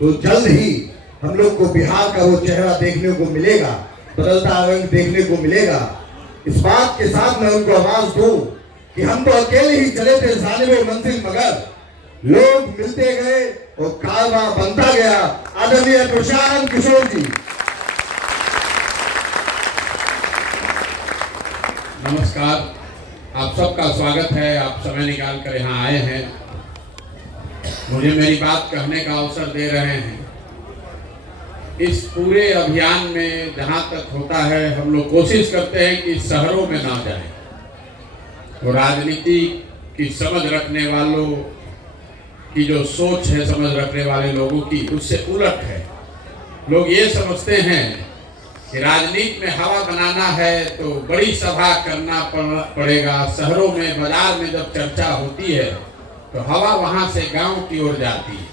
तो जल्द ही हम लोग को बिहार का वो चेहरा देखने को मिलेगा, बदलता रंग देखने को मिलेगा। इस बात के साथ मैं उनको आवाज दूं कि हम तो अकेले ही चले थे जानिबे मंजिल, मगर लोग मिलते गए और कारवा बनता गया। आदरणीय प्रशांत किशोर जी। नमस्कार, आप सबका स्वागत है। आप समय निकाल कर यहाँ आए हैं, मुझे मेरी बात कहने का अवसर दे रहे हैं। इस पूरे अभियान में जहाँ तक होता है हम लोग कोशिश करते हैं कि शहरों में ना जाएं। तो राजनीति की समझ रखने वालों की जो सोच है, समझ रखने वाले लोगों की, उससे उलट है। लोग ये समझते हैं कि राजनीति में हवा बनाना है तो बड़ी सभा करना पड़ेगा। शहरों में, बाजार में जब चर्चा होती है तो हवा वहां से गांव की ओर जाती है।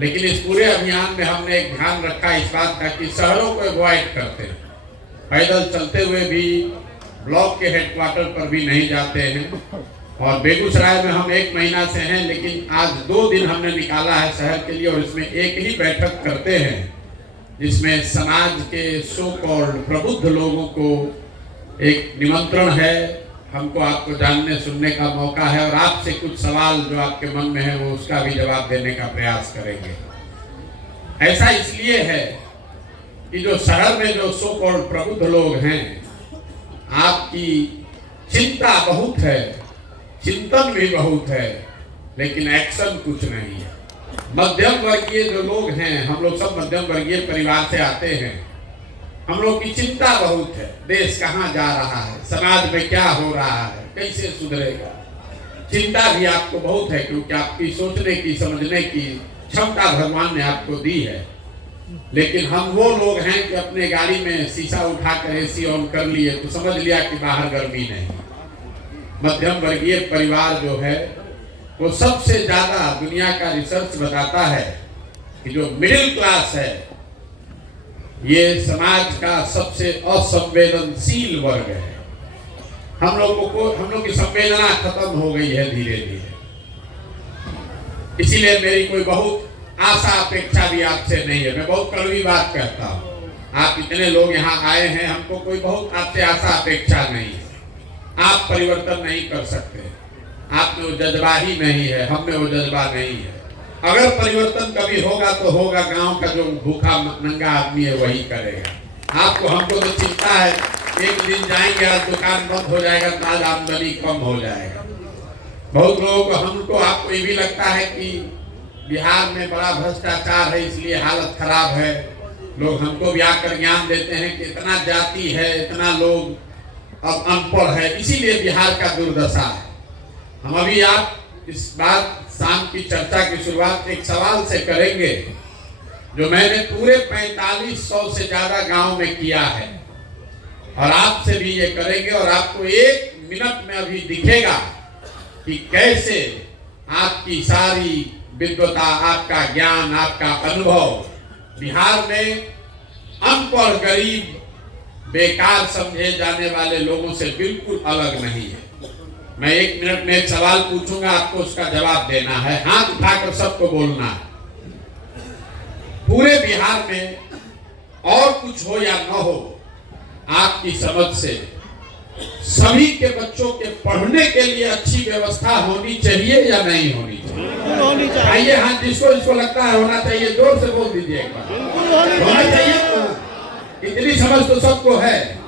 लेकिन इस पूरे अभियान में हमने एक ध्यान रखा इस बात का कि शहरों को अवॉइड करते हैं। पैदल चलते हुए भी ब्लॉक के हेडक्वार्टर पर भी नहीं जाते हैं। और बेगूसराय में हम 1 महीना से हैं, लेकिन आज 2 दिन हमने निकाला है शहर के लिए, और इसमें एक ही बैठक करते हैं जिसमें समाज के सो कॉल्ड प्रबुद्ध लोगों को एक निमंत्रण है। हमको आपको जानने सुनने का मौका है और आपसे कुछ सवाल जो आपके मन में है वो उसका भी जवाब देने का प्रयास करेंगे। ऐसा इसलिए है कि जो शहर में जो सो कॉल्ड प्रबुद्ध लोग हैं, आपकी चिंता बहुत है, चिंतन भी बहुत है, लेकिन एक्शन कुछ नहीं है। मध्यम वर्गीय जो लोग हैं, हम लोग सब मध्यम वर्गीय परिवार से आते हैं, हम लोग की चिंता बहुत है। देश कहाँ जा रहा है, समाज में क्या हो रहा है, कैसे सुधरेगा। चिंता भी आपको बहुत है, क्योंकि आपकी सोचने की, समझने की क्षमता भगवान ने आपको दी है। लेकिन हम वो लोग हैं कि अपने गाड़ी में शीशा उठाकर एसी ऑन कर लिए तो समझ लिया कि बाहर गर्मी नहीं। मध्यम वर्गीय परिवार जो है वो सबसे ज्यादा, दुनिया का रिसर्च बताता है कि जो मिडिल क्लास है ये समाज का सबसे असंवेदनशील वर्ग है। हम लोग की संवेदना खत्म हो गई है धीरे धीरे। इसीलिए मेरी कोई बहुत आशा अपेक्षा भी आपसे नहीं है। मैं बहुत कड़वी बात कहता हूँ। आप इतने लोग यहाँ आए हैं, हमको कोई बहुत आपसे आशा अपेक्षा नहीं है। आप परिवर्तन नहीं कर सकते, आप में वो जज्बा ही नहीं है, हम में वो जज्बा नहीं है। अगर परिवर्तन कभी होगा तो होगा गांव का जो भूखा नंगा आदमी है वही करेगा। आपको, हमको तो चिंता है, एक दिन जाएंगे आज दुकान बंद हो जाएगा तो आज आमदनी कम हो जाएगा। बहुत लोगों को, हमको, आपको ये भी लगता है कि बिहार में बड़ा भ्रष्टाचार है इसलिए हालत खराब है। लोग हमको भी आकर ज्ञान देते हैं कि इतना जाति है, इतना लोग अब अनपढ़ है, इसीलिए बिहार का दुर्दशा है। हम अभी आप इस बात शाम की चर्चा की शुरुआत एक सवाल से करेंगे जो मैंने पूरे 4500 से ज्यादा गांव में किया है, और आपसे भी ये करेंगे। और आपको 1 मिनट में अभी दिखेगा कि कैसे आपकी सारी विद्वता, आपका ज्ञान, आपका अनुभव बिहार में अनपढ़, गरीब, बेकार समझे जाने वाले लोगों से बिल्कुल अलग नहीं है। मैं 1 मिनट में एक सवाल पूछूंगा, आपको उसका जवाब देना है, हाथ उठाकर सबको बोलना है। पूरे बिहार में और कुछ हो या न हो, आपकी समझ से सभी के बच्चों के पढ़ने के लिए अच्छी व्यवस्था होनी चाहिए या नहीं होनी चाहिए? आइए, हाँ, जिसको जिसको लगता है होना चाहिए जोर से बोल दीजिए एक बार। होना चाहिए, इतनी समझ तो सबको है,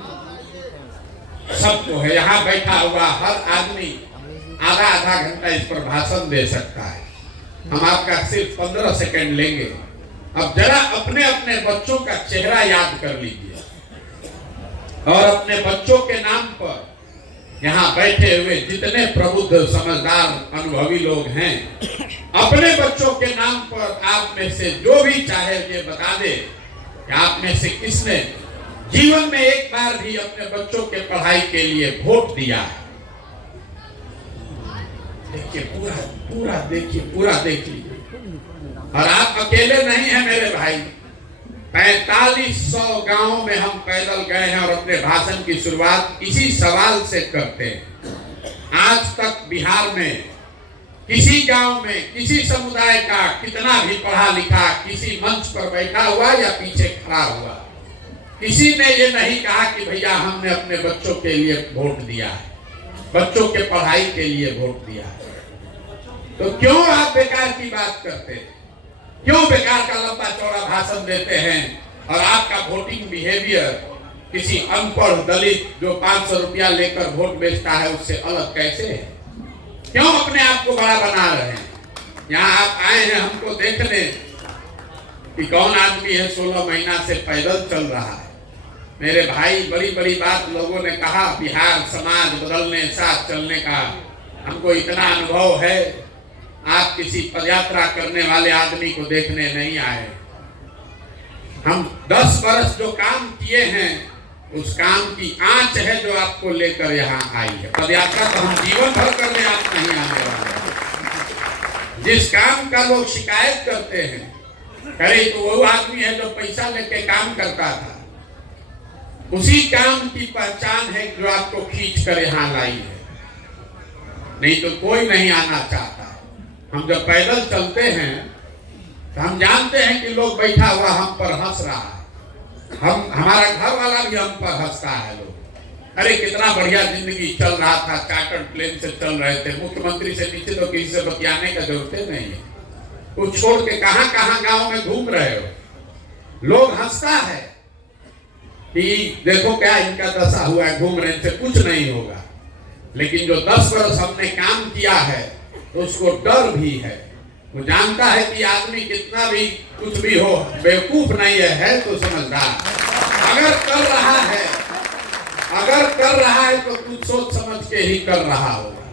सबको है। यहाँ बैठा हुआ हर आदमी आधा घंटा इस पर भाषण दे सकता है। हम आपका सिर्फ 15 सेकंड लेंगे। अब जरा अपने अपने बच्चों का चेहरा याद कर लीजिए और अपने बच्चों के नाम पर यहाँ बैठे हुए जितने प्रबुद्ध, समझदार, अनुभवी लोग हैं, अपने बच्चों के नाम पर आप में से जो भी चाहे ये बता दे कि आप में से किसने जीवन में एक बार भी अपने बच्चों के पढ़ाई के लिए वोट दिया है। देखिए, पूरा देखिए, पूरा देख लीजिए। और आप अकेले नहीं हैं मेरे भाई, 4500 गांवों में हम पैदल गए हैं और अपने भाषण की शुरुआत इसी सवाल से करते हैं। आज तक बिहार में किसी गांव में किसी समुदाय का कितना भी पढ़ा लिखा किसी मंच पर बैठा हुआ या पीछे खड़ा हुआ, किसी ने ये नहीं कहा कि भैया हमने अपने बच्चों के लिए वोट दिया है, बच्चों के पढ़ाई के लिए वोट दिया है। तो क्यों आप बेकार की बात करते हैं? क्यों बेकार का लंबा चौड़ा भाषण देते हैं? और आपका वोटिंग बिहेवियर किसी अनपढ़ दलित जो 500 रुपया लेकर वोट बेचता है उससे अलग कैसे है? क्यों अपने आप को बड़ा बना रहे हैं? यहाँ आप आए हैं हमको देखने कि कौन आदमी है 16 महीना से पैदल चल रहा है। मेरे भाई, बड़ी बड़ी बात लोगों ने कहा, बिहार समाज बदलने साथ चलने का हमको इतना अनुभव है। आप किसी पदयात्रा करने वाले आदमी को देखने नहीं आए। हम 10 वर्ष जो काम किए हैं उस काम की आंच है जो आपको लेकर यहाँ आई है। पदयात्रा तो हम जीवन भर करने आप नहीं आने वाले। जिस काम का लोग शिकायत करते हैं, अरे तो वो आदमी है जो पैसा लेके काम करता था, उसी काम की पहचान है जो आपको खींच कर यहाँ लाई है। नहीं तो कोई नहीं आना चाहता। हम जब पैदल चलते हैं तो हम जानते हैं कि लोग बैठा हुआ हम पर हंस रहा है, हमारा घर वाला भी हम पर हंसता है। लोग, अरे कितना बढ़िया जिंदगी चल रहा था, चार्टर्ड प्लेन से चल रहे थे, मुख्यमंत्री से नीचे तो किसी से बतियाने का जरूरत नहीं है। कुछ छोड़ के कहां कहां गांव में घूम रहे हो। लोग हंसता है कि देखो क्या इनका दशा हुआ है, घूम रहे से कुछ नहीं होगा। लेकिन जो 10 वर्ष हमने काम किया है तो उसको डर भी है। वो जानता है कि आदमी कितना भी कुछ भी हो, बेवकूफ नहीं है तो समझदार। अगर कर रहा है तो कुछ सोच समझ के ही कर रहा होगा।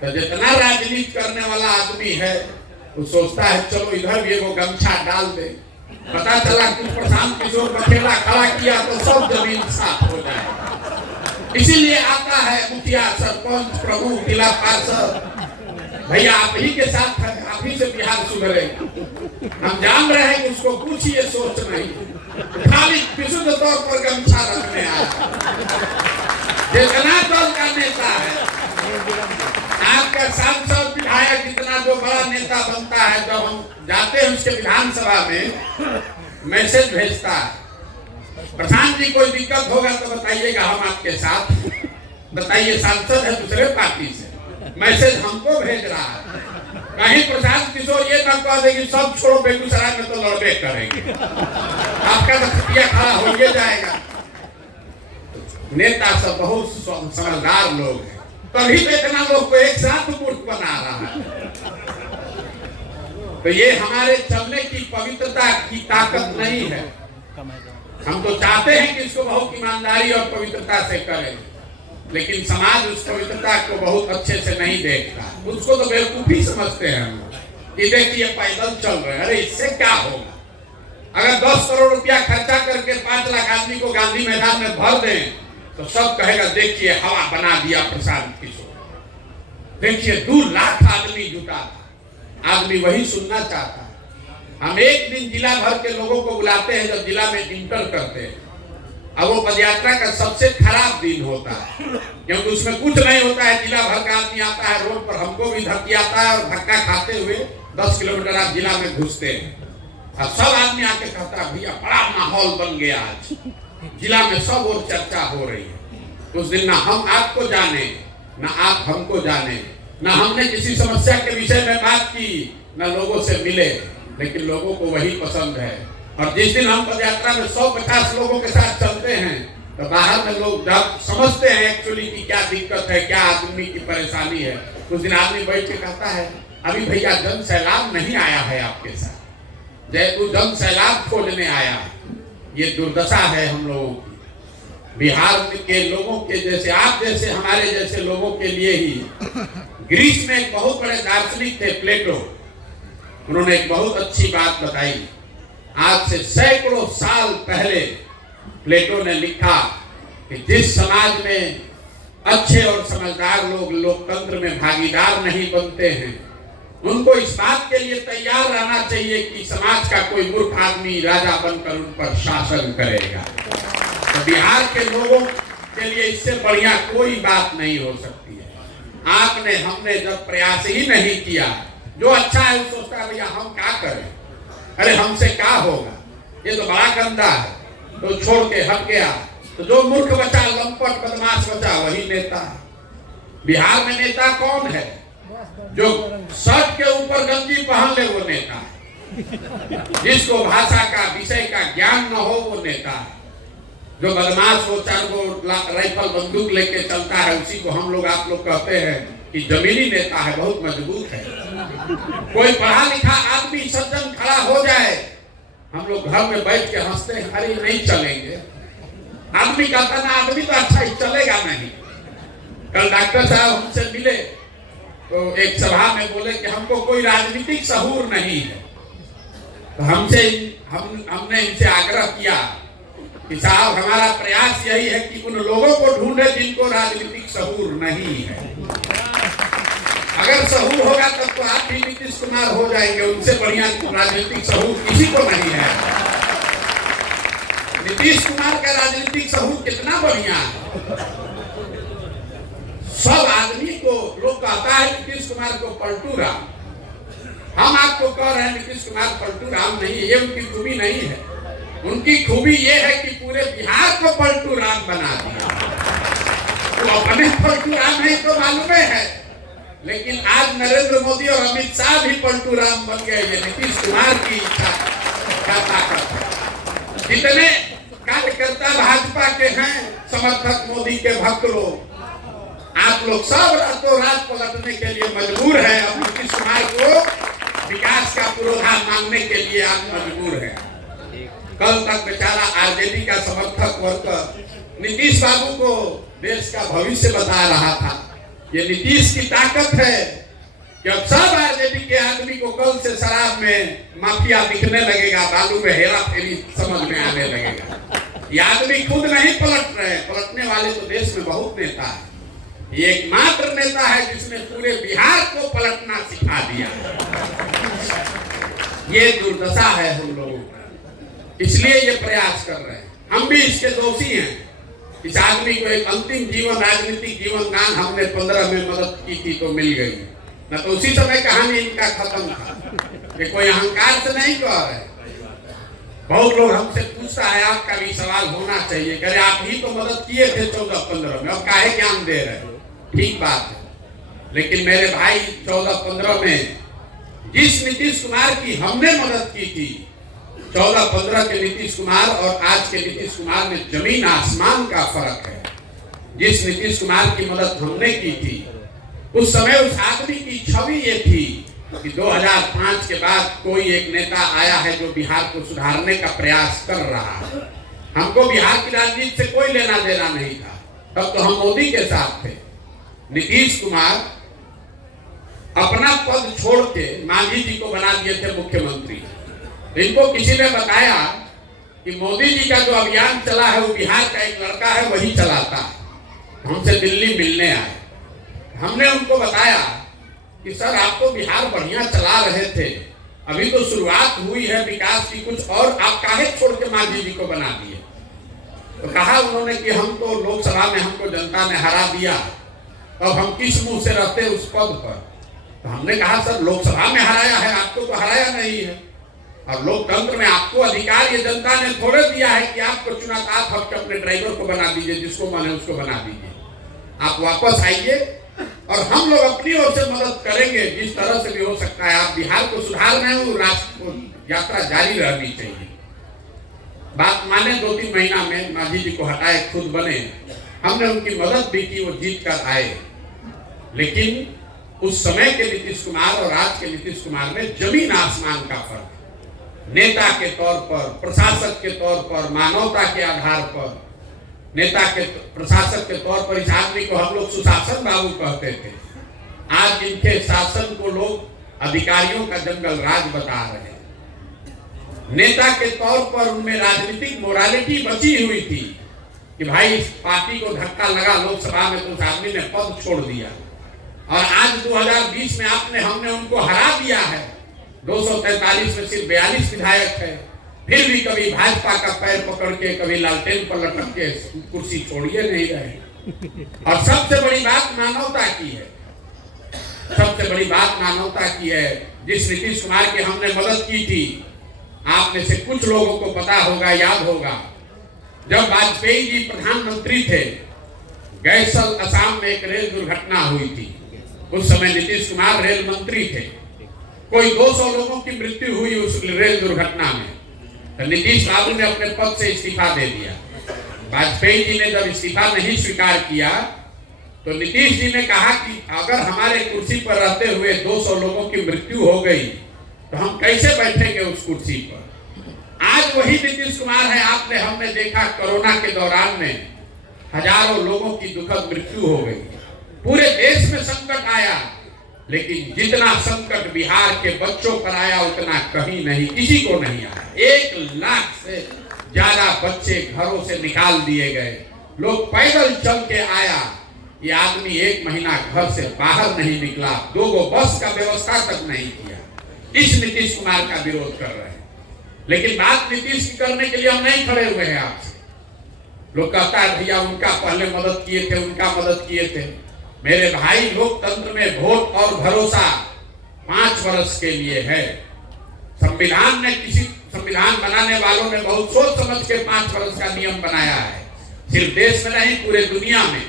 तो जितना राजनीति करने वाला आदमी है वो सोचता है चलो इधर भी वो गमछा डाल दे, पता चला कुछ प्रशांत किशोर बखेड़ा खड़ा किया तो सब जमीन साफ हो जाए। इसीलिए आता है मुखिया, सरपंच, प्रमुख, जिला पार्षद, भैया आप ही के साथ है, आप ही से बिहार सुधरेगा। हम जान रहे हैं कि उसको कुछ ये सोच नहीं, खाली विशुद्ध तौर पर गमछा रखने आया। जितना दल का नेता है, आपका सांसद विधायक जितना जो बड़ा नेता बनता है, जब हम जाते हैं उसके विधानसभा में मैसेज भेजता है, प्रधान जी कोई दिक्कत होगा तो बताइएगा, हम आपके साथ। बताइए, सांसद है दूसरे पार्टी से, मैसेज हमको भेज रहा है। कहीं प्रशांत किशोर ये न कह दे कि सब छोड़ो बेगूसराय में तो लड़बे करेंगे, आपका नतीजा खड़ा हो जाएगा। नेता सब बहुत समझदार लोग हैं, तभी तो इतना लोग को एक साथ मूर्ख बना रहा है। तो ये हमारे चलने की पवित्रता की ताकत नहीं है। हम तो चाहते हैं कि इसको बहुत ईमानदारी और पवित्रता से करें, लेकिन समाज उस पवित्रता को बहुत अच्छे से नहीं देखता। उसको तो बेवकूफी समझते हैं हम कि देखिए पैदल चल रहे हैं, अरे इससे क्या होगा? अगर 10 करोड़ रुपया खर्चा करके 5 लाख आदमी को गांधी मैदान में भर दें तो सब कहेगा देखिए हवा बना दिया प्रशांत किशोर। देखिए 2 लाख आदमी जुटा था, आदमी वही सुनना चाहता है। हम एक दिन जिला भर के लोगों को बुलाते हैं जब जिला में इंटर करते हैं, अब वो पदयात्रा का सबसे खराब दिन होता है, क्योंकि उसमें कुछ नहीं होता है। जिला भर का आदमी आता है रोड पर, हमको भी धक्की आता है और धक्का खाते हुए 10 किलोमीटर आप जिला में घुसते हैं। और सब आदमी आके कहता है भैया बड़ा माहौल बन गया, आज जिला में सब और चर्चा हो रही है। उस दिन ना हम आपको जाने, ना आप हमको जाने, ना हमने किसी समस्या के विषय में बात की, ना लोगों से मिले, लेकिन लोगों को वही पसंद है। और जिस दिन हम पदयात्रा में 150 लोगों के साथ चलते हैं तो बाहर में लोग जब समझते हैं एक्चुअली कि क्या दिक्कत है, क्या आदमी की परेशानी है, उस दिन आदमी बैठ के कहता है अभी भैया जन सैलाब नहीं आया है आपके साथ, जयपुर जन सैलाब खोजने आया है। ये दुर्दशा है हम लोगों की। बिहार के लोगों के जैसे, आप जैसे, हमारे जैसे लोगों के लिए ही ग्रीस में एक बहुत बड़े दार्शनिक थे प्लेटो, उन्होंने एक बहुत अच्छी बात बताई। आज से सैकड़ों साल पहले प्लेटो ने लिखा कि जिस समाज में अच्छे और समझदार लोग लोकतंत्र में भागीदार नहीं बनते हैं, उनको इस बात के लिए तैयार रहना चाहिए कि समाज का कोई मूर्ख आदमी राजा बनकर उन पर शासन करेगा। तो बिहार के लोगों के लिए इससे बढ़िया कोई बात नहीं हो सकती है। आपने हमने जब प्रयास ही नहीं किया, जो अच्छा है वो सोचता है भैया हम क्या करें, अरे हमसे क्या होगा, ये तो बड़ा गंदा है, तो छोड़ के हट गया। तो जो मूर्ख बचा, लंपट बदमाश बचा, वही नेता है। बिहार में नेता कौन है? जो शर्ट के ऊपर गंजी पहन ले वो नेता है। जिसको भाषा का विषय का ज्ञान न हो वो नेता है। जो बदमाश हो, 4 गो राइफल बंदूक लेके चलता है, उसी को हम लोग आप लोग कहते हैं कि जमीनी नेता है, बहुत मजबूत है। कोई पढ़ा लिखा आदमी सज्जन खड़ा हो जाए, हम लोग घर में बैठ के हंसते हैं, अरे नहीं चलेंगे। आदमी कहता ना, आदमी तो अच्छा ही चलेगा नहीं। कल डॉक्टर साहब हमसे मिले तो एक सभा में बोले कि हमको कोई राजनीतिक सहूर नहीं है। तो हमने इनसे आग्रह किया कि साहब हमारा प्रयास यही है कि उन लोगों को ढूंढे जिनको राजनीतिक सहूर नहीं है। अगर सहूर होगा तब तो आप भी नीतीश कुमार हो जाएंगे, उनसे बढ़िया राजनीतिक सहूर किसी को नहीं है। नीतीश कुमार का राजनीतिक सहूर कितना बढ़िया है। सब आदमी को लोग कहता है नीतीश कुमार को पलटू राम। हम आपको कह रहे हैं नीतीश कुमार पलटू राम नहीं, ये उनकी खूबी नहीं है। उनकी खूबी ये है कि पूरे बिहार को पलटू राम बना दिया। तो अपने पलटू राम नहीं तो मालूम है, लेकिन आज नरेंद्र मोदी और अमित शाह भी पलटू राम बन गए। ये नीतीश कुमार की इच्छा का ताकत है। जितने कार्यकर्ता भाजपा के हैं, समर्थक मोदी के भक्त लोग, आप लोग सब रातों रात पलटने के लिए मजबूर है। अब नीतीश कुमार को विकास का पूर्वाधार मांगने के लिए आप मजबूर है। कल तक बेचारा आरजेडी का समर्थक वर्ग नीतीश बाबू को देश का भविष्य बता रहा था। ये नीतीश की ताकत है कि अब सब आरजेडी के आदमी को कल से शराब में माफिया दिखने लगेगा, बालू में हेरा फेरी समझ में आने लगेगा। ये आदमी खुद नहीं पलट रहे, पलटने वाले तो देश में बहुत नेता है। ये एकमात्र नेता है जिसने पूरे बिहार को पलटना सिखा दिया। ये दुर्दशा है हम लोगों की, इसलिए ये प्रयास कर रहे हैं। हम भी इसके दोषी हैं। इस आदमी को एक अंतिम जीवन, राजनीतिक जीवन दान हमने 15 में मदद की थी तो मिल गई, न तो उसी समय कहानी इनका खत्म था। ये कोई अहंकार से नहीं कह रहे। बहुत लोग हमसे पूछता है, आपका भी सवाल होना चाहिए, करे आप ही तो मदद किए थे 14-15 में, अब काहे ज्ञान दे रहे हैं। ठीक बात है, लेकिन मेरे भाई 14-15 में जिस नीतीश कुमार की हमने मदद की थी, 14-15 के नीतीश कुमार और आज के नीतीश कुमार में जमीन आसमान का फर्क है। जिस नीतीश कुमार की मदद हमने की थी, उस समय उस आदमी की छवि ये थी कि 2005 के बाद कोई एक नेता आया है जो बिहार को सुधारने का प्रयास कर रहा है। हमको बिहार की राजनीति से कोई लेना देना नहीं था, तब तो हम मोदी के साथ थे। नीतीश कुमार अपना पद छोड़ के मांझी जी को बना दिए थे मुख्यमंत्री। इनको किसी ने बताया कि मोदी जी का जो अभियान चला है वो बिहार का एक लड़का है वही चलाता है। हमसे दिल्ली मिलने आए, हमने उनको बताया कि सर आप तो बिहार बढ़िया चला रहे थे, अभी तो शुरुआत हुई है विकास की कुछ, और आप काहे छोड़ के मांझी जी को बना दिए। तो कहा उन्होंने कि हम तो लोकसभा में हमको जनता ने हरा दिया, अब हम किस मुंह से रहते उस पद पर। तो हमने कहा सर लोकसभा में हराया है, आपको तो हराया नहीं है, और लोकतंत्र में आपको अधिकार ये जनता ने थोड़े दिया है कि आपको चुना आप अपने ड्राइवर को बना दीजिए, जिसको मन है उसको बना दीजिए। आप वापस आइए और हम लोग अपनी ओर से मदद करेंगे जिस तरह से भी हो सकता है। आप बिहार को सुधार रहे हो, राष्ट्र को यात्रा जारी रहनी चाहिए। बात माने 2-3 महीना में मांझी जी को हटाए, खुद बने, हमने उनकी मदद भी की, वो जीत कर आए। लेकिन उस समय के नीतीश कुमार और आज के नीतीश कुमार में जमीन आसमान का फर्क। नेता के तौर पर, प्रशासक के तौर पर, मानवता के आधार पर, नेता के प्रशासक के तौर पर इस आदमी को हम लोग सुशासन बाबू कहते थे। आज इनके शासन को लोग अधिकारियों का जंगल राज बता रहे हैं। नेता के तौर पर उनमें राजनीतिक मोरालिटी बची हुई थी कि भाई इस पार्टी को धक्का लगा लोकसभा में तो उस आदमी ने पद छोड़ दिया, और आज 2020 में हमने उनको हरा दिया है। 243 में सिर्फ 42 विधायक है, फिर भी कभी भाजपा का पैर पकड़ के, कभी लालटेन पर लटक के कुर्सी छोड़िए नहीं रहे। और सबसे बड़ी बात मानवता की है। सबसे बड़ी बात मानवता की है। जिस नीतीश कुमार की हमने मदद की थी, आप में से कुछ लोगों को पता होगा, याद होगा, जब वाजपेयी जी प्रधानमंत्री थे, गैसल असम में एक रेल दुर्घटना हुई थी। उस समय नीतीश कुमार रेल मंत्री थे। कोई 200 लोगों की मृत्यु हुई उस रेल दुर्घटना में। तो नीतीश बाबू ने अपने पद से इस्तीफा दे दिया। वाजपेयी जी ने जब इस्तीफा नहीं स्वीकार किया तो नीतीश जी ने कहा कि अगर हमारे कुर्सी पर रहते हुए 200 लोगों की मृत्यु हो गई तो हम कैसे बैठेंगे उस कुर्सी पर। आज वही नीतीश कुमार है। आपने हमने देखा कोरोना के दौरान में हजारों लोगों की दुखद मृत्यु हो गई, पूरे देश में संकट आया, लेकिन जितना संकट बिहार के बच्चों पर आया उतना कहीं नहीं, किसी को नहीं आया। 1 लाख से ज्यादा बच्चे घरों से निकाल दिए गए, लोग पैदल चल के आया। ये आदमी 1 महीना घर से बाहर नहीं निकला, 2 बस का व्यवस्था तक नहीं किया। इस नीतीश कुमार का विरोध कर रहे हैं, लेकिन बात नीतीश की करने के लिए हम नहीं खड़े हुए हैं आपसे। लोग कहता है भैया उनका पहले मदद किए थे, उनका मदद किए थे। मेरे भाई, लोकतंत्र में वोट और भरोसा 5 वर्ष के लिए है। संविधान बनाने वालों ने बहुत सोच समझ के 5 वर्ष का नियम बनाया है। सिर्फ देश में नहीं, पूरे दुनिया में।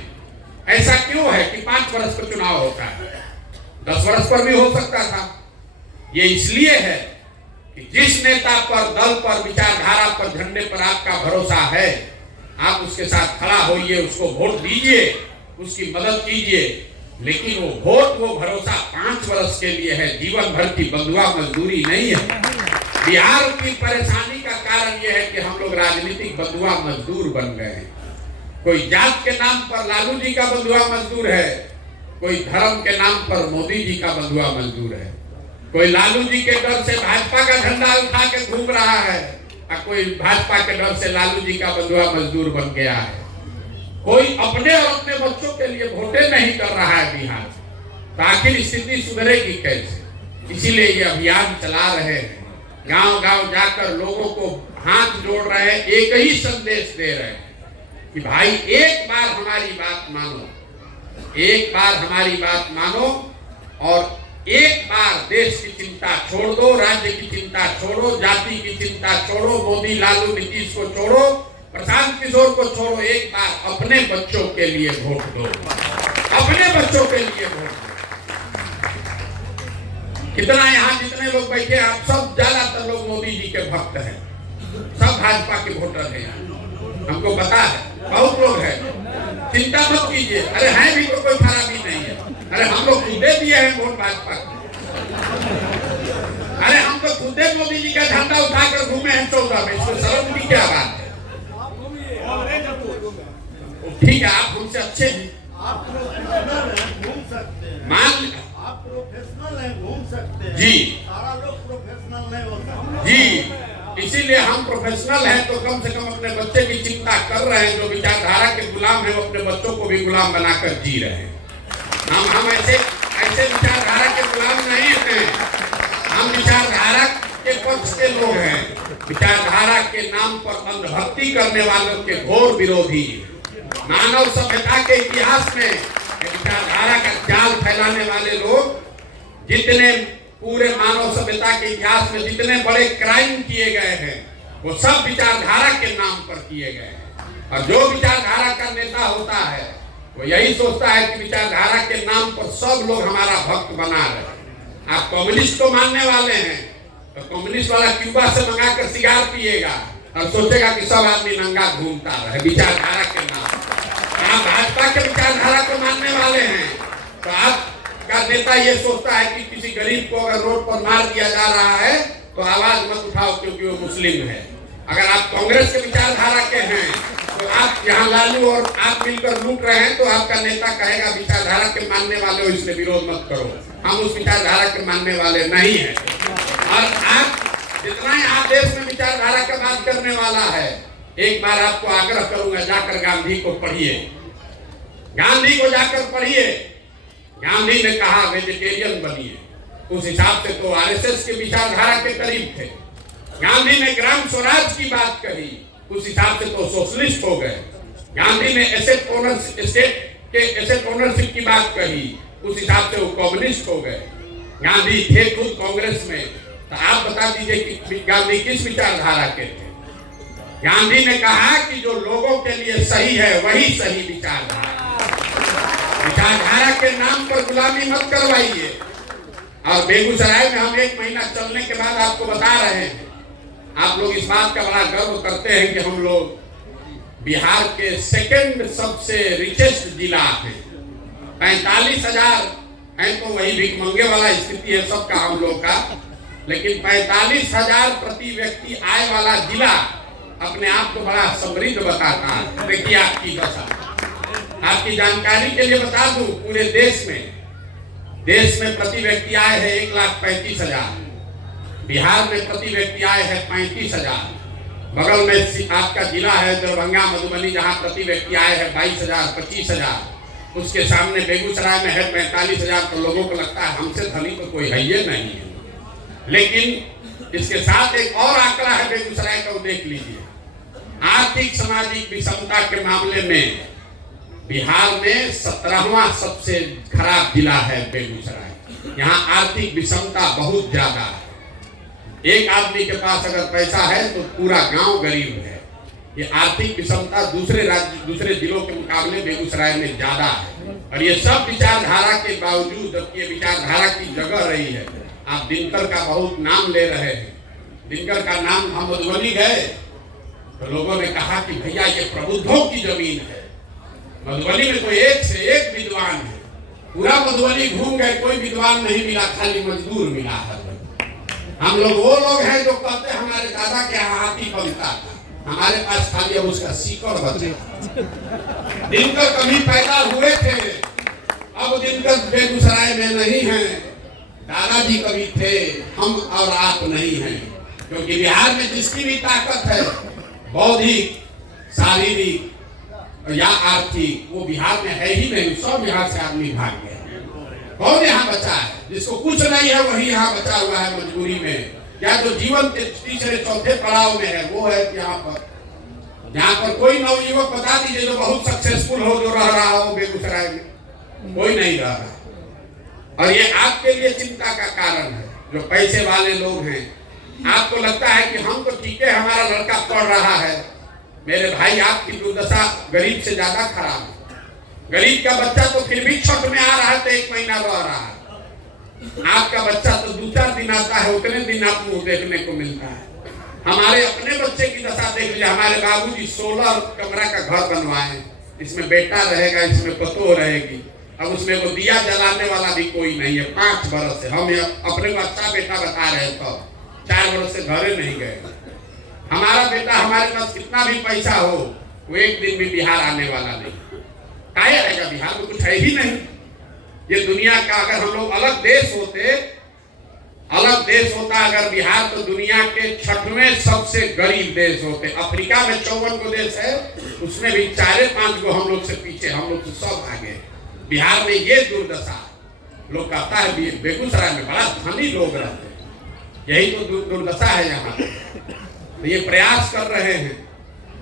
ऐसा क्यों है कि 5 वर्ष का चुनाव होता है? 10 वर्ष पर भी हो सकता था। ये इसलिए है कि जिस नेता पर, दल पर, विचारधारा पर, झंडे पर आपका भरोसा है, आप उसके साथ खड़ा होइए, उसको वोट दीजिए, उसकी मदद कीजिए। लेकिन वो वोट, वो भरोसा 5 वर्ष के लिए है, जीवन भर की बंधुआ मजदूरी नहीं है। बिहार की परेशानी का कारण यह है कि हम लोग राजनीतिक बंधुआ मजदूर बन गए हैं। कोई जात के नाम पर लालू जी का बंधुआ मजदूर है, कोई धर्म के नाम पर मोदी जी का बंधुआ मजदूर है, कोई लालू जी के डर से भाजपा का झंडा उठा के घूम रहा है, और कोई भाजपा के डर से लालू जी का बंधुआ मजदूर बन गया है। कोई अपने और अपने बच्चों के लिए वोटें नहीं कर रहा है बिहार। तो आखिर स्थिति सुधरेगी कैसे? इसीलिए ये अभियान चला रहे हैं, गांव गांव जाकर लोगों को हाथ जोड़ रहे हैं, एक ही संदेश दे रहे हैं कि भाई एक बार हमारी बात मानो, एक बार हमारी बात मानो, और एक बार देश की चिंता छोड़ दो, राज्य की चिंता छोड़ो, जाति की चिंता छोड़ो, मोदी लालू नीतीश को छोड़ो, प्रशांत किशोर को छोड़ो। एक बार अपने बच्चों के लिए वोट दो, अपने बच्चों के लिए वोट दो। कितना यहाँ जितने लोग बैठे, आप सब ज्यादातर लोग मोदी जी के भक्त हैं, सब भाजपा के वोटर हैं। हमको पता है, बहुत लोग हैं, चिंता मत कीजिए। अरे हैं भी तो कोई खराबी नहीं है। अरे हम लोग खुदे दिए हैं वोट भाजपा को। अरे हम तो खुदे मोदी जी का झंडा उठाकर घूमे हैं 14 में, इसमें शर्म की क्या बात है? ठीक है, आप हमसे अच्छे हैं, मान आप प्रोफेशनल हैं, घूम सकते हैं जी, सारा लोग प्रोफेशनल नहीं होता जी। इसीलिए हम प्रोफेशनल हैं, तो कम से कम अपने बच्चे की चिंता कर रहे हैं। जो विचारधारा के गुलाम हैं, वो अपने बच्चों को भी गुलाम बनाकर जी रहे हैं। हम ऐसे विचारधारा के गुलाम नहीं हैं, हम विचारधारा के पक्ष के लोग हैं। विचारधारा के नाम पर अंधभक्ति करने वालों के घोर विरोधी। मानव सभ्यता के इतिहास में विचारधारा का जाल फैलाने वाले लोग, जितने पूरे मानव सभ्यता के इतिहास में जितने बड़े क्राइम किए गए हैं, वो सब विचारधारा के नाम पर किए गए हैं। और जो विचारधारा का नेता होता है, वो यही सोचता है कि विचारधारा के नाम पर सब लोग हमारा भक्त बना रहे। आप कम्युनिस्ट को मानने वाले हैं, तो कम्युनिस्ट वाला क्यूबा से मंगाकर सिगार पिएगा और सोचेगा कि सब आदमी नंगा घूमता रहे विचारधारा के नाम। आप भाजपा के विचारधारा को मानने वाले हैं, तो आपका नेता ये सोचता है कि किसी गरीब को अगर रोड पर मार दिया जा रहा है तो आवाज मत उठाओ क्योंकि वो मुस्लिम है। अगर आप कांग्रेस के विचारधारा के हैं, तो आप यहाँ लालू और आप मिलकर लूट रहे हैं, तो आपका नेता कहेगा विचारधारा के मानने वाले हो, इसलिए विरोध मत करो, हम उस विचारधारा के मानने वाले नहीं हैं। और आप जितना यहाँ देश में विचारधारा का बात करने वाला है, एक बार आपको आग्रह करूंगा, जाकर गांधी को पढ़िए, गांधी को जाकर पढ़िए। गांधी ने कहा वेजिटेरियन बनिए, उस हिसाब से तो आरएसएस के विचारधारा के करीब थे। गांधी ने ग्राम स्वराज की बात कही, उस हिसाब से तो सोशलिस्ट हो गए। गांधी ने एसेट ओनरशिप की बात कही, उस हिसाब से वो कम्युनिस्ट हो गए। गांधी थे खुद कांग्रेस में, तो आप बता दीजिए कि गांधी किस विचारधारा के थे। गांधी ने कहा कि जो लोगों के लिए सही है वही सही विचारधारा। विचारधारा के नाम पर गुलामी मत करवाइए। और बेगूसराय में हम 1 महीना चलने के बाद आपको बता रहे हैं, आप लोग इस बात का बड़ा गर्व करते हैं कि हम लोग बिहार के सेकंड सबसे रिचेस्ट जिला है। 45,000 है तो वही भिखमंगे वाला स्थिति है सबका हम लोग का, लेकिन 45,000 प्रति व्यक्ति आय वाला जिला अपने आप को बड़ा समृद्ध बताता है। देखिए आपकी दशा, आपकी जानकारी के लिए बता दूं, पूरे देश में प्रति व्यक्ति आय है 1,35,000। बिहार में प्रति व्यक्ति आय है 35,000। बगल में आपका जिला है दरभंगा मधुबनी, जहां प्रति व्यक्ति आय है 22,000 25,000। उसके सामने बेगूसराय में है 45,000। तो लोगों को लगता है हमसे धनी तो कोई है ये नहीं है। लेकिन इसके साथ एक और आंकड़ा है बेगूसराय का, वो देख लीजिए। आर्थिक सामाजिक विषमता के मामले में बिहार में 17वां सबसे खराब जिला है बेगूसराय। यहाँ आर्थिक विषमता बहुत ज्यादा है। एक आदमी के पास अगर पैसा है तो पूरा गांव गरीब है। ये आर्थिक विषमता दूसरे जिलों के मुकाबले बेगूसराय में ज्यादा है। और ये सब विचारधारा के बावजूद, जबकि ये विचारधारा की जगह रही है। आप दिनकर का बहुत नाम ले रहे हैं। दिनकर का नाम, हम मधुबनी गए तो लोगों ने कहा कि भैया ये प्रबुद्धों की जमीन है। मधुबनी में तो एक से एक विद्वान है। पूरा मधुबनी घूम गए, कोई विद्वान नहीं मिला, खाली मजदूर मिला है। हम लोग वो लोग हैं जो कहते हैं हमारे दादा के हाथी बनता था, हमारे पास खाली अब उसका सीकर बचा। दिनकर कभी पैदा हुए थे, अब दिनकर बेगूसराय में नहीं है। दादाजी कभी थे, हम और आप नहीं हैं। क्योंकि बिहार में जिसकी भी ताकत है, बौद्धिक, शारीरिक या आर्थिक, वो बिहार में है ही नहीं। सब बिहार से आदमी भाग गए। कौन यहाँ बचा है? जिसको कुछ नहीं है वही यहाँ बचा हुआ है मजबूरी में, या जो जीवन के तीसरे चौथे पड़ाव में है वो है। यहाँ पर कोई नवयुवक बता दीजिए जो बहुत सक्सेसफुल हो, जो रह रहा हो बेगूसराय में, कोई नहीं रह रहा। और ये आपके लिए चिंता का कारण है, जो पैसे वाले लोग हैं। आपको लगता है कि हम तो ठीक है, हमारा लड़का पढ़ रहा है। मेरे भाई, आपकी दुर्दशा गरीब से ज्यादा खराब है। गरीब का बच्चा तो फिर भी छठ में आ रहा है तो 1 महीना रह रहा है। आपका बच्चा तो 2-4 दिन आता है, उतने दिन आपको देखने को मिलता है। हमारे अपने बच्चे की दशा देख लीजिए। हमारे बाबूजी 16 कमरा का घर बनवाए, इसमें बेटा रहेगा, इसमें पतोह रहेगी। अब उसमें वो दिया जलाने वाला भी कोई नहीं है। 5 बरस से हम अपने को अच्छा बेटा बता रहे, तो 4 बरस से घरे नहीं गए। हमारा बेटा, हमारे पास कितना भी पैसा हो, वो एक दिन भी बिहार आने वाला नहीं। क्या रहेगा? बिहार में कुछ है ही नहीं। ये दुनिया का, अगर हम लोग अलग देश होता अगर बिहार, तो दुनिया के 6वें सबसे गरीब देश होते। अफ्रीका में 54 गो देश है, उसमें भी 4-5 गो हम लोग से पीछे, हम लोग से सब आगे। बिहार में ये दुर्दशा। लोग कहता है बेगूसराय में बड़ा धनी लोग रहते हैं, यही तो दुर्दशा है यहाँ। तो ये प्रयास कर रहे हैं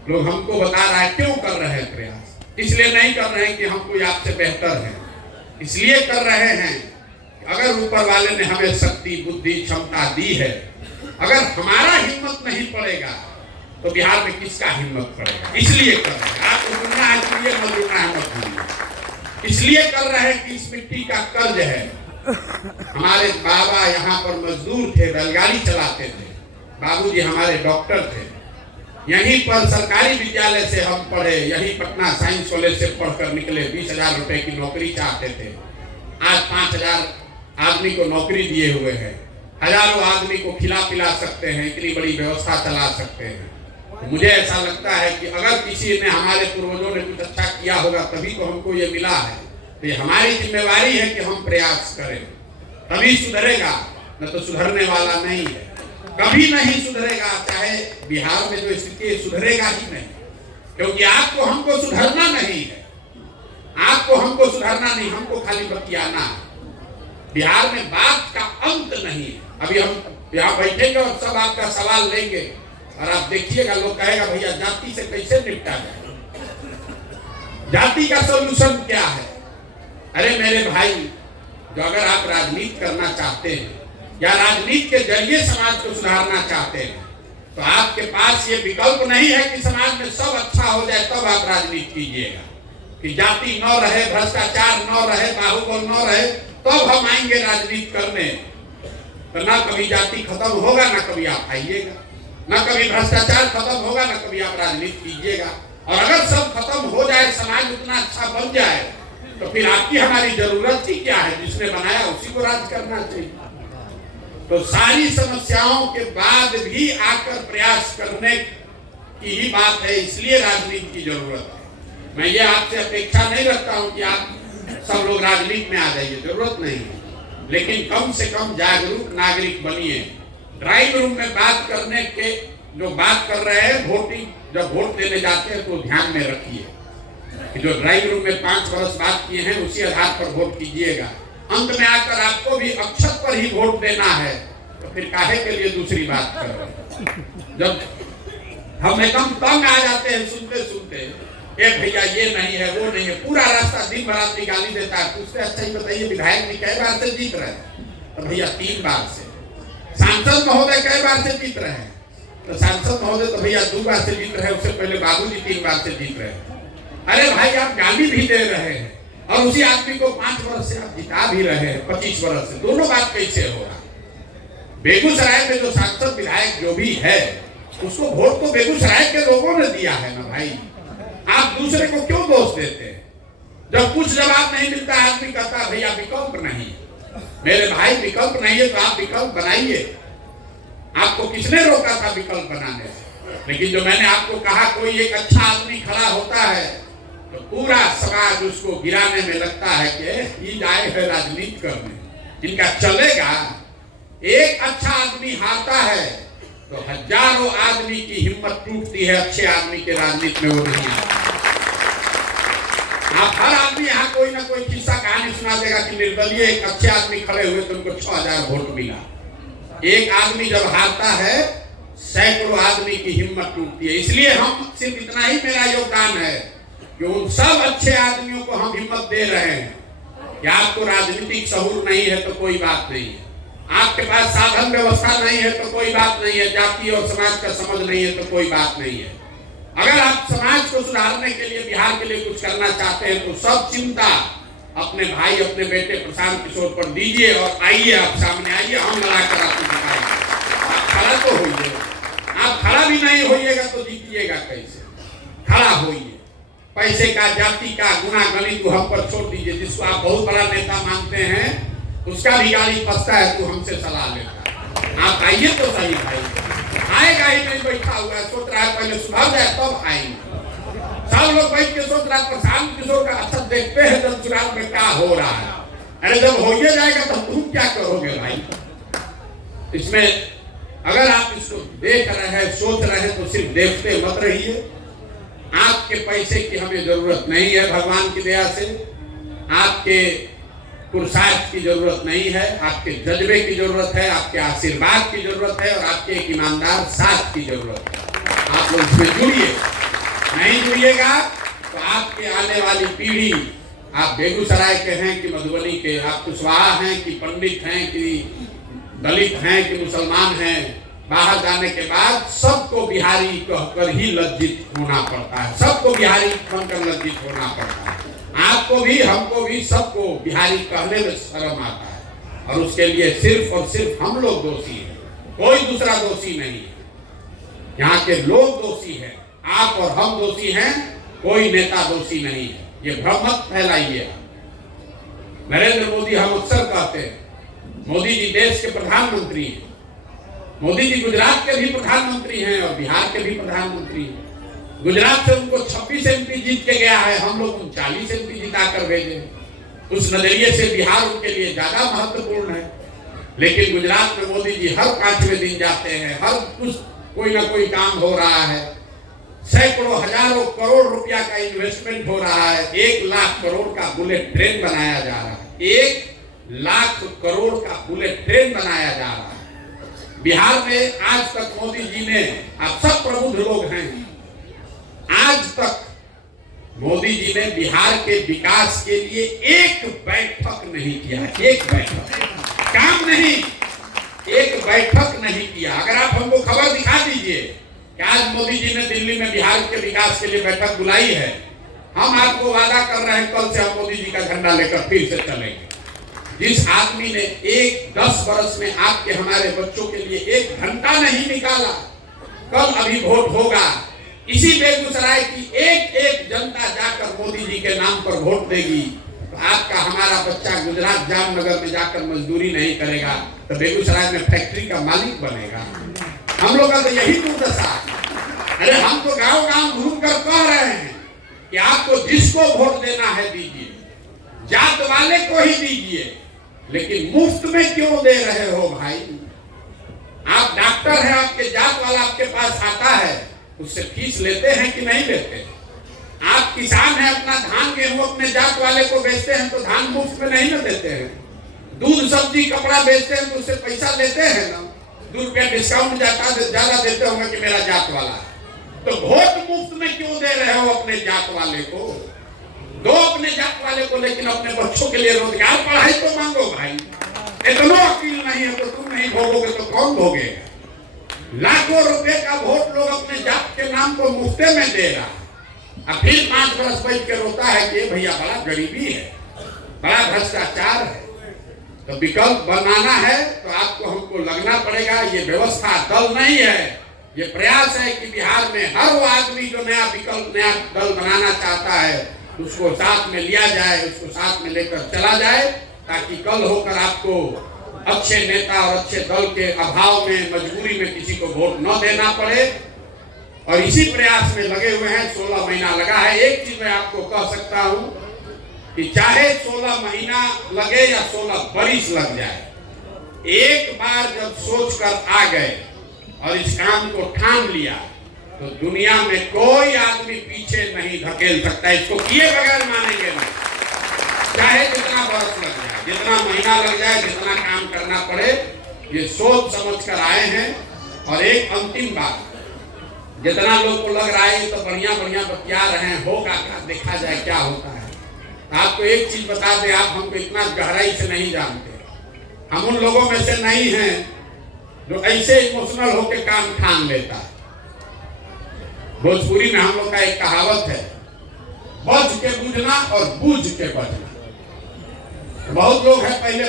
लोग, हमको बता रहा है क्यों कर रहे हैं प्रयास। इसलिए नहीं कर रहे हैं कि हम कोई आपसे बेहतर है, इसलिए कर रहे हैं अगर ऊपर वाले ने हमें शक्ति, बुद्धि, क्षमता दी है, अगर हमारा हिम्मत नहीं पड़ेगा तो बिहार में किसका हिम्मत पड़ेगा? इसलिए कर रहे हैं। आपको सुनना है, इसलिए मजूरना है, मत भूलिए। इसलिए कर रहे हैं कि इस मिट्टी का कर्ज है। हमारे बाबा यहाँ पर मजदूर थे, बैलगाड़ी चलाते थे। बाबूजी हमारे डॉक्टर थे। यहीं पर सरकारी विद्यालय से हम पढ़े, यहीं पटना साइंस कॉलेज से पढ़कर निकले। 20,000 रुपए की नौकरी चाहते थे। आज 5,000 आदमी को नौकरी दिए हुए हैं। हजारों आदमी को खिला पिला सकते हैं, इतनी बड़ी व्यवस्था चला सकते हैं। तो मुझे ऐसा लगता है कि अगर किसी ने, हमारे पूर्वजों ने कुछ अच्छा किया होगा तभी तो हमको ये मिला है। तो ये हमारी जिम्मेवारी है कि हम प्रयास करें, तभी सुधरेगा, न तो सुधरने वाला नहीं है। कभी नहीं सुधरेगा, चाहे बिहार में जो स्थिति है सुधरेगा ही नहीं, क्योंकि आपको हमको सुधरना नहीं है। आपको हमको सुधरना नहीं, हमको खाली बतियाना है। बिहार में बात का अंत नहीं है। अभी हम यहाँ बैठेंगे और सब आपका सवाल लेंगे और आप देखिएगा, लोग कहेगा भैया जाति से कैसे निपटा जाए, जाति का सोल्यूशन क्या है? अरे मेरे भाई, जो अगर आप राजनीति करना चाहते हैं या राजनीति के जरिए समाज को सुधारना चाहते हैं, तो आपके पास ये विकल्प नहीं है कि समाज में सब अच्छा हो जाए तब आप राजनीति कीजिएगा, कि जाति न रहे, भ्रष्टाचार न रहे, बाहुबल न रहे, तब हम आएंगे राजनीति करने। तो ना कभी जाति खत्म होगा, ना कभी आप आइएगा, ना कभी भ्रष्टाचार खत्म होगा, ना कभी आप राजनीति कीजिएगा। और अगर सब खत्म हो जाए, समाज उतना अच्छा बन जाए, तो फिर आपकी हमारी जरूरत ही क्या है? जिसने बनाया उसी को राज करना चाहिए। तो सारी समस्याओं के बाद भी आकर प्रयास करने की ही बात है, इसलिए राजनीति की जरूरत है। मैं ये आपसे अपेक्षा नहीं रखता हूं कि आप सब लोग राजनीति में आ जाइए, जरूरत नहीं है, लेकिन कम से कम जागरूक नागरिक बनिए। ड्राइंग रूम में बात करने के जो बात कर रहे हैं, वोटिंग जब वोट देने जाते हैं तो ध्यान में रखिए कि जो ड्राइंग रूम में 5 वर्ष बात किए हैं उसी आधार पर वोट कीजिएगा। अंत में आकर आपको भी अक्षत पर ही वोट देना है, तो फिर काहे के लिए दूसरी बात कर रहे हैं? जब हम एकदम तंग आ जाते हैं सुनते सुनते, ए भैया ये नहीं है, वो नहीं है, पूरा रास्ता दिन भर आदमी गाली देता है। उससे अच्छा ही बताइए विधायक भी कई बार से जीत रहे हैं? तो भैया 3 बार से। सांसद महोदय कई बार से जीत रहे हैं? तो सांसद महोदय तो भैया 2 बार से जीत रहे हैं, उससे पहले बाबूजी 3 बार से जीत रहे हैं। अरे भाई आप गाली भी दे रहे हैं और उसी आदमी को 5 वर्ष से आप जिता भी रहे हैं, 25 वर्ष से, दोनों बात कैसे हो रहा? बेगूसराय में जो सांसद विधायक जो भी है, उसको वोट तो बेगूसराय के लोगों ने दिया है ना भाई। आप दूसरे को क्यों दोष देते हैं? जब कुछ जवाब नहीं मिलता है, आदमी कहता है भैया विकल्प नहीं। मेरे भाई विकल्प नहीं है तो आप विकल्प बनाइए। आपको किसने रोका था विकल्प बनाने से? लेकिन जो मैंने आपको कहा, कोई एक अच्छा आदमी खड़ा होता है तो पूरा समाज उसको गिराने में लगता है कि ये जाए है राजनीति करने, इनका चलेगा। एक अच्छा आदमी हारता है तो हजारों आदमी की हिम्मत टूटती है, अच्छे आदमी के राजनीति में वो नहीं आता। आप हर आदमी यहाँ कोई ना कोई किस्सा कहानी सुना देगा कि निर्दलीय एक अच्छे आदमी खड़े हुए तो उनको 6000 वोट मिला। एक आदमी जब हारता है, सैकड़ों आदमी की हिम्मत टूटती है। इसलिए हम सिर्फ इतना ही मेरा योगदान है कि उन सब अच्छे आदमियों को हम हिम्मत दे रहे हैं कि आपको राजनीतिक शऊर नहीं है तो कोई बात नहीं है, आपके पास साधन व्यवस्था नहीं है तो कोई बात नहीं है, जाति और समाज का समझ नहीं है तो कोई बात नहीं है। अगर आप समाज को सुधारने के लिए, बिहार के लिए कुछ करना चाहते हैं तो सब चिंता अपने भाई, अपने बेटे प्रशांत किशोर पर दीजिए और आइए, आप सामने आइए, हम लड़ाकर आपको दिखाएंगे। आप खड़ा तो होइए, आप खड़ा भी नहीं होइएगा तो जीतिएगा कैसे? खड़ा होइए। पैसे का, जाति का गुना गणित को हम पर छोड़ दीजिए। जिसको आप बहुत बड़ा नेता मानते हैं उसका भी गाली फंसता है तो हमसे सलाह लेता है। आप आइए तो सही भाई, आएगा ही नहीं, बैठा हुआ है, सोच रहा है पहले सुधर जाए तब आएंगे। सब लोग बैठ के सोच रहा है प्रशांत किशोर का अच्छा देखते हैं जब चुनाव में क्या हो रहा है। अरे जब हो जाएगा तो तुम क्या करोगे भाई? इसमें अगर आप इसको देख रहे हैं, सोच रहे हैं तो सिर्फ देखते मत रहिए। आपके पैसे की हमें जरूरत नहीं है, भगवान की दया से आपके पुरुषार्थ की जरूरत नहीं है, आपके जज्बे की जरूरत है, आपके आशीर्वाद की जरूरत है और आपके एक ईमानदार साथ की जरूरत है। आप लोग इसमें जुड़िए। नहीं जुड़िएगा तो आपके आने वाली पीढ़ी, आप बेगूसराय के हैं कि मधुबनी के, आप कुशवाहा हैं कि पंडित हैं कि दलित हैं कि मुसलमान हैं, बाहर जाने के बाद सबको बिहारी कहकर ही लज्जित होना पड़ता है। सबको बिहारी बनकर लज्जित होना पड़ता है। आपको भी, हमको भी, सबको बिहारी कहने में शर्म आता है और उसके लिए सिर्फ और सिर्फ हम लोग दोषी हैं, कोई दूसरा दोषी नहीं है। यहाँ के लोग दोषी हैं, आप और हम दोषी हैं, कोई नेता दोषी नहीं है। ये भ्रम मत फैलाइए। नरेंद्र मोदी, हम अक्सर कहते हैं मोदी जी देश के प्रधानमंत्री हैं। मोदी जी गुजरात के भी प्रधानमंत्री हैं और बिहार के भी प्रधानमंत्री हैं। गुजरात से उनको 26 MP जीत के गया है, हम लोग 39 MP जिता कर भेजे। उस नजरिए से बिहार उनके लिए ज्यादा महत्वपूर्ण है। लेकिन गुजरात में मोदी जी हर 5वें दिन जाते हैं, हर कुछ कोई ना कोई काम हो रहा है, सैकड़ों हजारों करोड़ रुपया का इन्वेस्टमेंट हो रहा है, 1 लाख करोड़ का बुलेट ट्रेन बनाया जा रहा है, 1 लाख करोड़ का बुलेट ट्रेन बनाया जा रहा है। बिहार में आज तक मोदी जी ने, आप सब प्रबुद्ध लोग हैं, आज तक मोदी मोदी जी ने बिहार के विकास के लिए एक बैठक नहीं किया, एक बैठक, काम नहीं, एक बैठक नहीं किया। अगर आप हमको खबर दिखा दीजिए कि आज मोदी जी ने दिल्ली में बिहार के विकास के लिए बैठक बुलाई है, हम आपको वादा कर रहे हैं कल से हम मोदी जी का झंडा लेकर फिर से चलेंगे। जिस आदमी ने 10 वर्ष में आपके हमारे बच्चों के लिए 1 घंटा नहीं निकाला, कल अभी वोट होगा, इसी बेगूसराय की एक जनता जाकर मोदी जी के नाम पर वोट देगी तो आपका हमारा बच्चा गुजरात जामनगर में जाकर मजदूरी नहीं करेगा तो बेगूसराय में फैक्ट्री का मालिक बनेगा। हम लोग का तो यही दुर्दशा है। अरे हम तो गांव-गांव घूम कर कह रहे हैं कि आपको जिसको वोट देना है दीजिए, जात वाले को ही दीजिए, लेकिन मुफ्त में क्यों दे रहे हो भाई? आप डॉक्टर हैं, आपके जात वाला आपके पास आता है, उससे फीस लेते हैं कि नहीं लेते? आप किसान हैं, अपना धान गेहूं अपने जात वाले को बेचते हैं तो धान मुफ्त में नहीं ना देते हैं? दूध सब्जी कपड़ा बेचते हैं तो उससे पैसा लेते हैं ना, 2 रुपया डिस्काउंट ज्यादा देते होंगे कि मेरा जात वाला है। तो वोट मुफ्त में क्यों दे रहे हो अपने जात वाले को? दो अपने जात वाले को, लेकिन अपने बच्चों के लिए रोजगार पढ़ाई तो मांगो भाई। इतना अकील नहीं है तो तुम नहीं भोगोगे तो कौन भोगेगा? लाखों रुपए का वोट लोग अपने जात के नाम को मुफ्ते में दे रहा है, अब फिर 5 वर्ष बैठ के रोता है कि भैया बड़ा गरीबी है, बड़ा भ्रष्टाचार है। तो विकल्प बनाना है तो आपको हमको लगना पड़ेगा। ये व्यवस्था दल नहीं है, ये प्रयास है कि बिहार में हर वो आदमी जो नया विकल्प, नया दल बनाना चाहता है उसको साथ में लिया जाए, उसको साथ में लेकर चला जाए, ताकि कल होकर आपको अच्छे नेता और अच्छे दल के अभाव में, मजबूरी में किसी को वोट न देना पड़े। और इसी प्रयास में लगे हुए हैं। 16 महीना लगा है। एक चीज मैं आपको कह सकता हूं कि चाहे 16 महीना लगे या 16 बरिस लग जाए, एक बार जब सोच कर आ गए और इस काम को ठान लिया तो दुनिया में कोई आदमी पीछे नहीं धकेल सकता। इसको किए बगैर मानेंगे नहीं, चाहे जितना बरस लग जाए, जितना महीना लग जाए, जितना काम करना पड़े। ये सोच समझ कर आए हैं। और एक अंतिम बात, जितना लोग को लग रहा है तो बढ़िया बतिया रहे हैं, होगा क्या, देखा जाए क्या होता है। आपको एक चीज बता दें, आप हमको इतना गहराई से नहीं जानते। हम उन लोगों में से नहीं हैं जो ऐसे इमोशनल होकर काम ठान लेता है। भोजपुरी में हम लोग का एक कहावत है, बज के बूझना और बूझ के बजना। बहुत लोग हैं पहले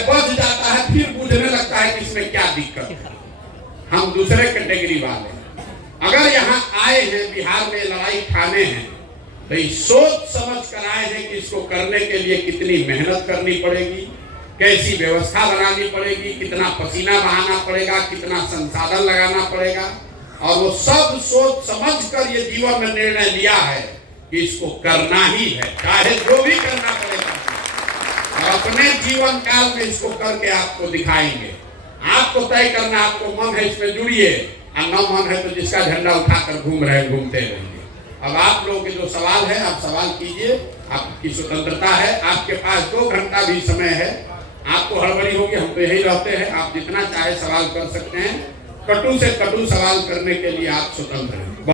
बज जाता है, फिर बूझने लगता है कि इसमें क्या दिक्कत है। हम दूसरे कैटेगरी वाले हैं। अगर यहाँ आए हैं, बिहार में लड़ाई ठाने हैं, तो सोच समझ कर आए हैं कि इसको करने के लिए कितनी मेहनत करनी पड़ेगी, कैसी व्यवस्था बनानी पड़ेगी, कितना पसीना बहाना पड़ेगा, कितना संसाधन लगाना पड़ेगा। और वो सब सोच समझ कर ये जीवन में निर्णय लिया है कि इसको करना ही है, चाहे जो भी करना पड़ेगा। और अपने जीवन काल में इसको करके आपको दिखाएंगे। आपको तय करना, आपको मन है इसमें जुड़िए, और न मन है तो जिसका झंडा उठाकर घूमते रहिए। अब आप लोगों के जो सवाल है आप सवाल कीजिए, आपकी स्वतंत्रता है। आपके पास 2 घंटा भी समय है। आपको हड़बड़ी होगी, हम तो यही रहते हैं, आप जितना चाहे सवाल कर सकते हैं। कटु से कटु सवाल करने के लिए आप स्वतंत्र हैं।